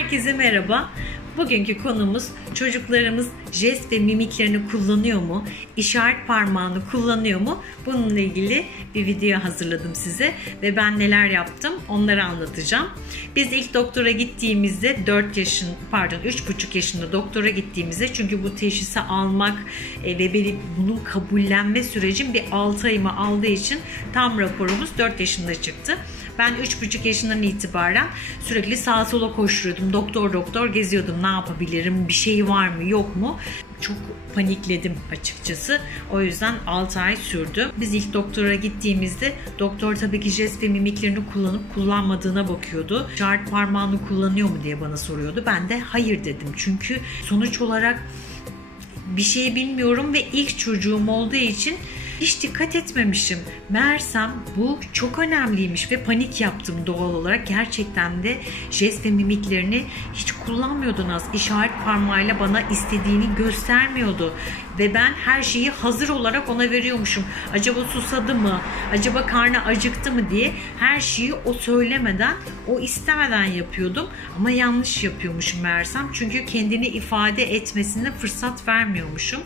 Herkese merhaba. Bugünkü konumuz çocuklarımız jest ve mimiklerini kullanıyor mu? İşaret parmağını kullanıyor mu? Bununla ilgili bir video hazırladım size ve ben neler yaptım onları anlatacağım. Biz ilk doktora gittiğimizde 3,5 yaşında doktora gittiğimizde, çünkü bu teşhisi almak ve bunun kabullenme sürecim bir 6 ayımı aldığı için tam raporumuz 4 yaşında çıktı. Ben 3,5 yaşından itibaren sürekli sağa sola koşturuyordum. Doktor geziyordum. Ne yapabilirim? Bir şey var mı? Yok mu? Çok panikledim açıkçası. O yüzden 6 ay sürdü. Biz ilk doktora gittiğimizde doktor tabii ki jest ve mimiklerini kullanıp kullanmadığına bakıyordu. İşaret parmağını kullanıyor mu diye bana soruyordu. Ben de hayır dedim. Çünkü sonuç olarak bir şey bilmiyorum ve ilk çocuğum olduğu için hiç dikkat etmemişim. Meğersem bu çok önemliymiş ve panik yaptım doğal olarak. Gerçekten de jest ve mimiklerini hiç kullanmıyordu Naz. İşaret parmağıyla bana istediğini göstermiyordu. Ve ben her şeyi hazır olarak ona veriyormuşum. Acaba susadı mı? Acaba karnı acıktı mı diye her şeyi o söylemeden, o istemeden yapıyordum. Ama yanlış yapıyormuşum meğersem. Çünkü kendini ifade etmesine fırsat vermiyormuşum.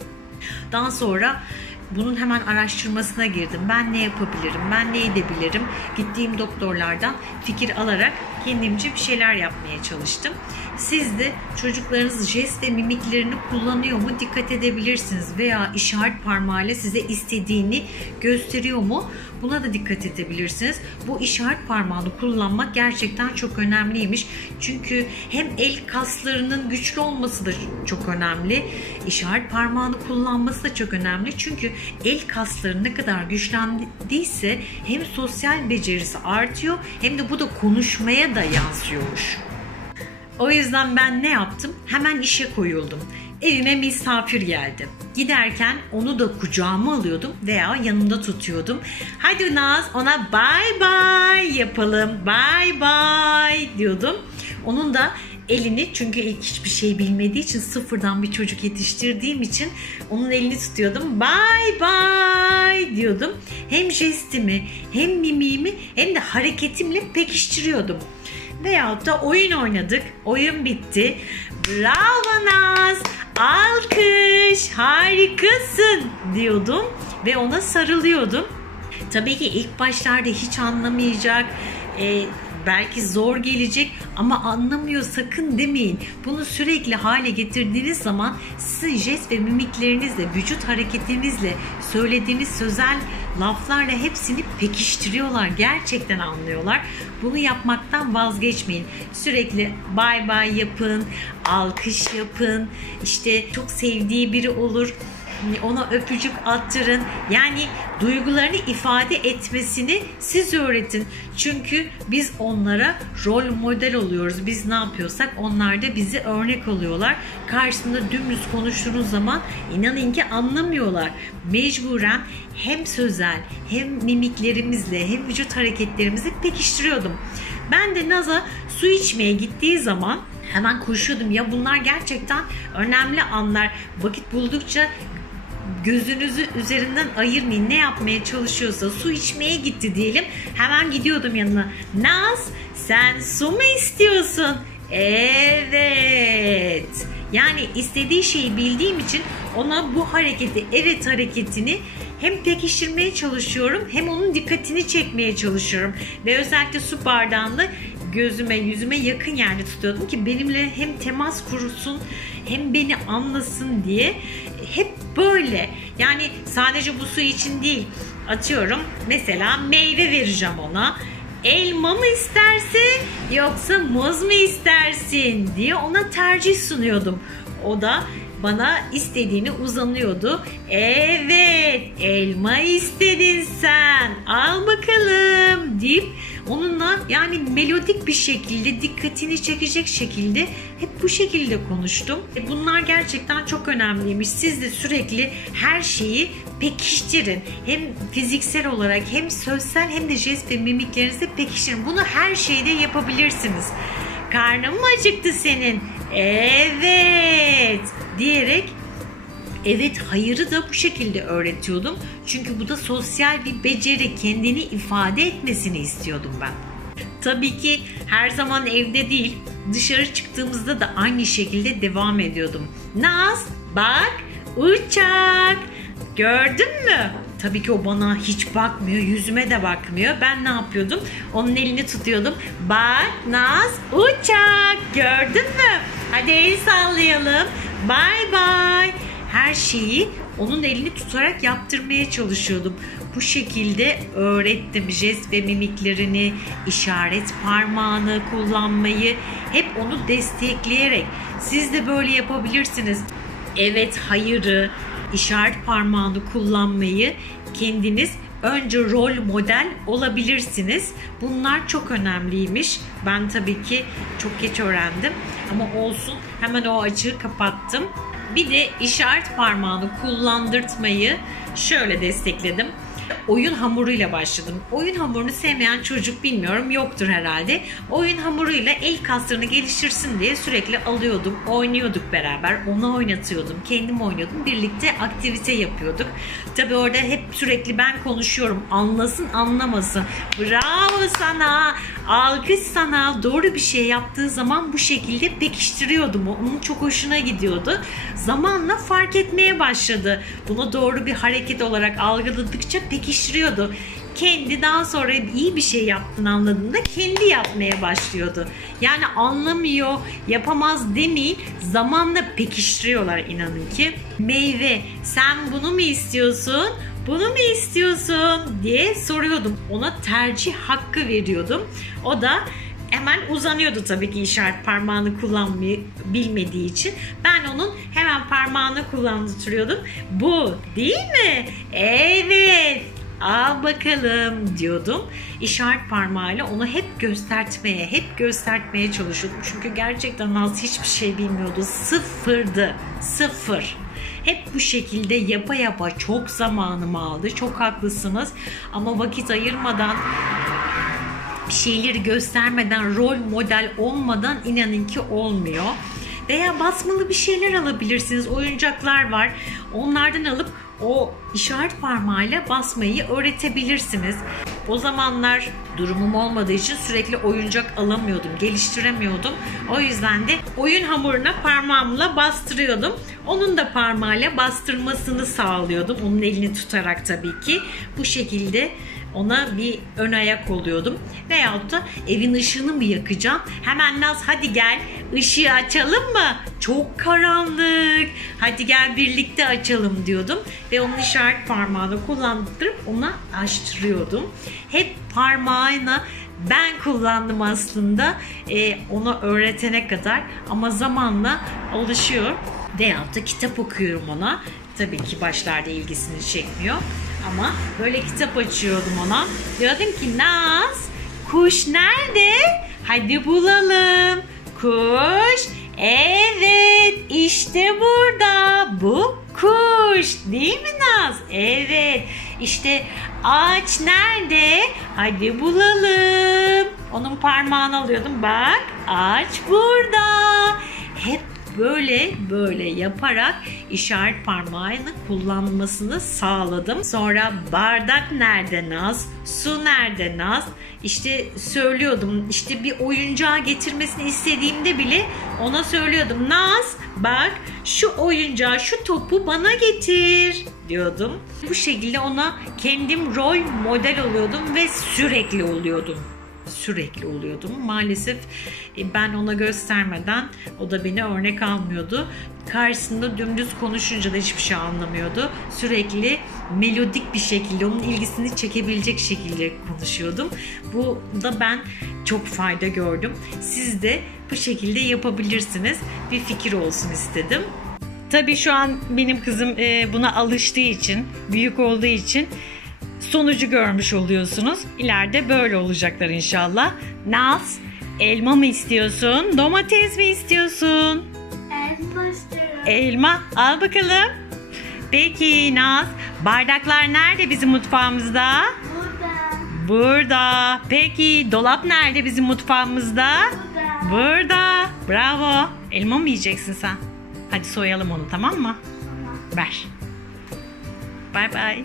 Daha sonra bunun hemen araştırmasına girdim. Ben ne yapabilirim? Ben ne edebilirim? Gittiğim doktorlardan fikir alarak kendimce bir şeyler yapmaya çalıştım. Siz de çocuklarınız jest ve mimiklerini kullanıyor mu? Dikkat edebilirsiniz. Veya işaret parmağıyla size istediğini gösteriyor mu? Buna da dikkat edebilirsiniz. Bu işaret parmağını kullanmak gerçekten çok önemliymiş. Çünkü hem el kaslarının güçlü olması da çok önemli. İşaret parmağını kullanması da çok önemli. Çünkü el kasları ne kadar güçlendiyse hem sosyal becerisi artıyor hem de bu da konuşmaya da yansıyormuş. O yüzden ben ne yaptım? Hemen işe koyuldum. Evime misafir geldi. Giderken onu da kucağıma alıyordum veya yanımda tutuyordum. Hadi Naz, ona bye bye yapalım. Bye bye diyordum. Onun da elini, çünkü ilk hiçbir şey bilmediği için, sıfırdan bir çocuk yetiştirdiğim için onun elini tutuyordum. Bye bye diyordum. Hem jestimi hem mimiğimi hem de hareketimle pekiştiriyordum. Veyahut da oyun oynadık. Oyun bitti. Bravo Naz, alkış, harikasın diyordum ve ona sarılıyordum. Tabii ki ilk başlarda hiç anlamayacak, belki zor gelecek ama anlamıyor sakın demeyin. Bunu sürekli hale getirdiğiniz zaman sizin jest ve mimiklerinizle, vücut hareketinizle, söylediğiniz sözel laflarla hepsini pekiştiriyorlar. Gerçekten anlıyorlar. Bunu yapmaktan vazgeçmeyin. Sürekli bye bye yapın, alkış yapın. İşte çok sevdiği biri olur, ona öpücük attırın. Yani duygularını ifade etmesini siz öğretin. Çünkü biz onlara rol model oluyoruz. Biz ne yapıyorsak onlar da bizi örnek alıyorlar. Karşısında dümdüz konuştuğunuz zaman inanın ki anlamıyorlar. Mecburen hem sözel hem mimiklerimizle hem vücut hareketlerimizle pekiştiriyordum. Ben de Naz'a su içmeye gittiği zaman hemen koşuyordum. Ya bunlar gerçekten önemli anlar. Vakit buldukça gözünüzü üzerinden ayırmayın. Ne yapmaya çalışıyorsa, su içmeye gitti diyelim. Hemen gidiyordum yanına. Naz, sen su mu istiyorsun? Evet. Yani istediği şeyi bildiğim için ona bu hareketi, evet hareketini hem pekiştirmeye çalışıyorum hem onun dikkatini çekmeye çalışıyorum. Ve özellikle su bardağını gözüme, yüzüme yakın yerde tutuyordum ki benimle hem temas kursun hem beni anlasın diye. Hep böyle. Yani sadece bu su için değil. Atıyorum mesela meyve vereceğim ona. Elma mı istersin yoksa muz mu istersin diye ona tercih sunuyordum. O da bana istediğini uzanıyordu. Evet, elma istedin sen. Al bakalım deyip onunla yani melodik bir şekilde, dikkatini çekecek şekilde hep bu şekilde konuştum. Bunlar gerçekten çok önemliymiş. Siz de sürekli her şeyi pekiştirin. Hem fiziksel olarak hem sözsel hem de jest ve mimiklerinizle pekiştirin. Bunu her şeyde yapabilirsiniz. Karnın mı acıktı senin? Evet diyerek evet hayırı da bu şekilde öğretiyordum. Çünkü bu da sosyal bir beceri, kendini ifade etmesini istiyordum ben. Tabii ki her zaman evde değil. dışarı çıktığımızda da aynı şekilde devam ediyordum. Naz, bak, uçak. Gördün mü? Tabii ki o bana hiç bakmıyor, yüzüme de bakmıyor. Ben ne yapıyordum? Onun elini tutuyordum. Bak Naz, uçak. Gördün mü? Hadi el sallayalım. Bye bye. Her şeyi onun elini tutarak yaptırmaya çalışıyordum. Bu şekilde öğrettim jest ve mimiklerini, işaret parmağını kullanmayı, hep onu destekleyerek. Siz de böyle yapabilirsiniz. Evet, hayırı, işaret parmağını kullanmayı kendiniz önce rol model olabilirsiniz. Bunlar çok önemliymiş. Ben tabii ki çok geç öğrendim ama olsun, hemen o açığı kapattım. Bir de işaret parmağını kullandırtmayı şöyle destekledim. Oyun hamuruyla başladım. Oyun hamurunu sevmeyen çocuk bilmiyorum yoktur herhalde. Oyun hamuruyla el kaslarını geliştirsin diye sürekli alıyordum. Oynuyorduk beraber. Onu oynatıyordum. Kendim oynuyordum. Birlikte aktivite yapıyorduk. Tabii orada hep sürekli ben konuşuyorum. Anlasın anlamasın. Bravo sana. Alkış sana. Doğru bir şey yaptığı zaman bu şekilde pekiştiriyordum. Onun çok hoşuna gidiyordu. Zamanla fark etmeye başladı. Bunu doğru bir hareket olarak algıladıkça pekiştiriyordu. Kendi daha sonra iyi bir şey yaptığını anladığında kendi yapmaya başlıyordu. Yani anlamıyor, yapamaz demeyin. Zamanla pekiştiriyorlar inanın ki. Meyve, sen bunu mu istiyorsun? Bunu mu istiyorsun diye soruyordum. Ona tercih hakkı veriyordum. O da hemen uzanıyordu tabii ki işaret parmağını kullanmayı bilmediği için. Ben onun hemen parmağını kullandırıyordum. Bu değil mi? Evet. Al bakalım diyordum. İşaret parmağıyla onu hep göstertmeye çalışıyordum. Çünkü gerçekten Naz hiçbir şey bilmiyordu. Sıfırdı. Sıfır. Hep bu şekilde yapa çok zamanımı aldı. Çok haklısınız. Ama vakit ayırmadan, bir şeyleri göstermeden, rol model olmadan inanın ki olmuyor. Veya basmalı bir şeyler alabilirsiniz. Oyuncaklar var. Onlardan alıp o işaret parmağıyla basmayı öğretebilirsiniz. O zamanlar durumum olmadığı için sürekli oyuncak alamıyordum, geliştiremiyordum. O yüzden de oyun hamuruna parmağımla bastırıyordum. Onun da parmağıyla bastırmasını sağlıyordum. Onun elini tutarak tabii ki. Bu şekilde ona bir ön ayak oluyordum. Veyahut da evin ışığını mı yakacağım? Hemen Naz hadi gel ışığı açalım mı? Çok karanlık. Hadi gel birlikte açalım diyordum. Ve onun işaret parmağını kullandırıp ona açtırıyordum. Hep parmağına ben kullandım aslında ona öğretene kadar. Ama zamanla alışıyor. Veyahut da kitap okuyorum ona. Tabii ki başlarda ilgisini çekmiyor. Ama böyle kitap açıyordum ona. Diyordum ki Naz, kuş nerede? Hadi bulalım. Kuş, evet işte burada. Bu kuş değil mi Naz? Evet. İşte ağaç nerede? Hadi bulalım. Onun parmağını alıyordum. Bak ağaç burada. Hep böyle yaparak işaret parmağını kullanmasını sağladım. Sonra bardak nerede Naz? Su nerede Naz? İşte söylüyordum. İşte bir oyuncağı getirmesini istediğimde bile ona söylüyordum. Naz bak şu oyuncağı, şu topu bana getir diyordum. Bu şekilde ona kendim rol model oluyordum ve sürekli oluyordum. Maalesef ben ona göstermeden o da beni örnek almıyordu. Karşısında dümdüz konuşunca da hiçbir şey anlamıyordu. Sürekli melodik bir şekilde onun ilgisini çekebilecek şekilde konuşuyordum. Bu da ben çok fayda gördüm. Siz de bu şekilde yapabilirsiniz. Bir fikir olsun istedim. Tabii şu an benim kızım buna alıştığı için, büyük olduğu için sonucu görmüş oluyorsunuz. İleride böyle olacaklar inşallah. Naz, elma mı istiyorsun? Domates mi istiyorsun? Elma istiyorum. Elma, al bakalım. Peki Naz, bardaklar nerede bizim mutfağımızda? Burada. Peki dolap nerede bizim mutfağımızda? Burada. Bravo. Elma mı yiyeceksin sen? Hadi soyalım onu, tamam mı? Tamam. Ver. Bye bye.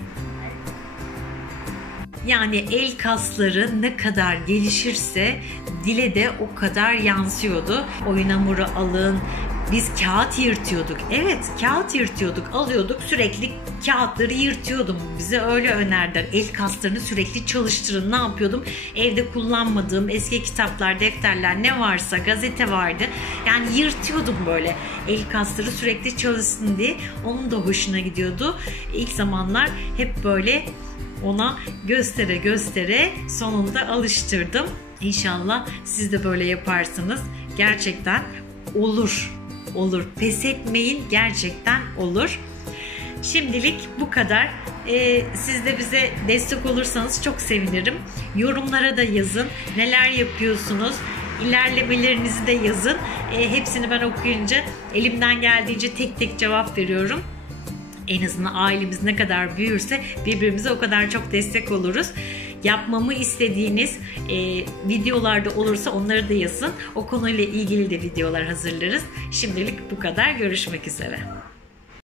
Yani el kasları ne kadar gelişirse dile de o kadar yansıyordu. Oyun hamuru alın, biz kağıt yırtıyorduk. Evet, kağıt yırtıyorduk, alıyorduk, sürekli kağıtları yırtıyordum. Bize öyle önerdiler. El kaslarını sürekli çalıştırın. Ne yapıyordum? Evde kullanmadığım eski kitaplar, defterler ne varsa, gazete vardı. Yani yırtıyordum böyle. El kasları sürekli çalışsın diye. Onun da hoşuna gidiyordu. İlk zamanlar hep böyle ona göstere göstere sonunda alıştırdım. İnşallah siz de böyle yaparsınız. Gerçekten olur. Olur. Pes etmeyin. Gerçekten olur. Şimdilik bu kadar. Siz de bize destek olursanız çok sevinirim. Yorumlara da yazın. Neler yapıyorsunuz? İlerlemelerinizi de yazın. Hepsini ben okuyunca elimden geldiğince tek tek cevap veriyorum. En azından ailemiz ne kadar büyürse birbirimize o kadar çok destek oluruz. Yapmamı istediğiniz videolarda olursa onları da yazın. O konuyla ilgili de videolar hazırlarız. Şimdilik bu kadar. Görüşmek üzere.